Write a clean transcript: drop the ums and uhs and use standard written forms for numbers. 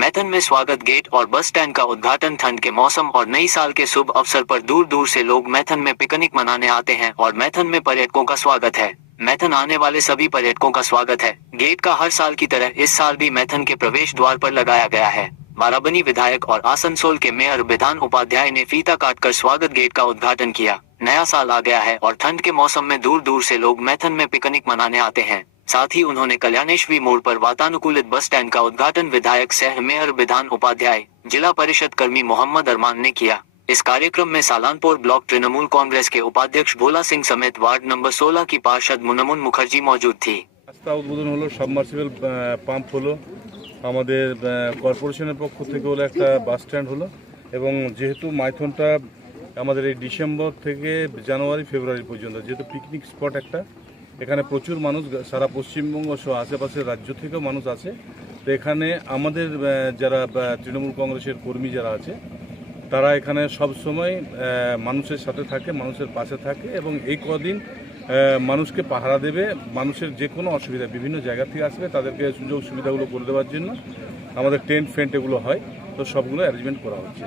मैथन में स्वागत गेट और बस स्टैंड का उद्घाटन। ठंड के मौसम और नई साल के शुभ अवसर पर दूर दूर से लोग मैथन में पिकनिक मनाने आते हैं और मैथन में पर्यटकों का स्वागत है। मैथन आने वाले सभी पर्यटकों का स्वागत है। गेट का हर साल की तरह इस साल भी मैथन के प्रवेश द्वार पर लगाया गया है। बाराबनी विधायक और आसनसोल के मेयर विधान उपाध्याय ने फीता काटकर स्वागत गेट का उद्घाटन किया। नया साल आ गया है और ठंड के मौसम में दूर दूर से लोग मैथन में पिकनिक मनाने आते हैं। साथ ही उन्होंने कल्याणेश्वरी मोड़ पर वातानुकूलित बस स्टैंड का उद्घाटन विधायक सह मेयर विधान उपाध्याय, जिला परिषद कर्मी मोहम्मद अरमान ने किया। इस कार्यक्रम में सालानपुर ब्लॉक तृणमूल कांग्रेस के उपाध्यक्ष भोला सिंह समेत वार्ड नंबर 16 की पार्षद मुनमुन मुखर्जी मौजूद थी। রাস্তা উদ্বোধন হলো, সাবমার্সিবল পাম্প হলো, আমাদের কর্পোরেশনের পক্ষ থেকে হলো একটা বাস স্ট্যান্ড হলো এবং যেহেতু মাইথনটা আমাদের এই ডিসেম্বর থেকে জানুয়ারি ফেব্রুয়ারি পর্যন্ত যেহেতু পিকনিক স্পট একটা, এখানে প্রচুর মানুষ সারা পশ্চিমবঙ্গ সহ আশেপাশের রাজ্য থেকেও মানুষ আছে। তো এখানে আমাদের যারা তৃণমূল কংগ্রেসের কর্মী যারা আছে তারা এখানে সব সময় মানুষের সাথে থাকে, মানুষের পাশে থাকে এবং এই কদিন মানুষকে পাহারা দেবে। মানুষের যে কোনো অসুবিধা বিভিন্ন জায়গা থেকে আসবে তাদেরকে সুযোগ সুবিধাগুলো করে দেওয়ার জন্য আমাদের টেন্ট ফেন্ট এগুলো হয়, তো সবগুলো অ্যারেঞ্জমেন্ট করা হচ্ছে।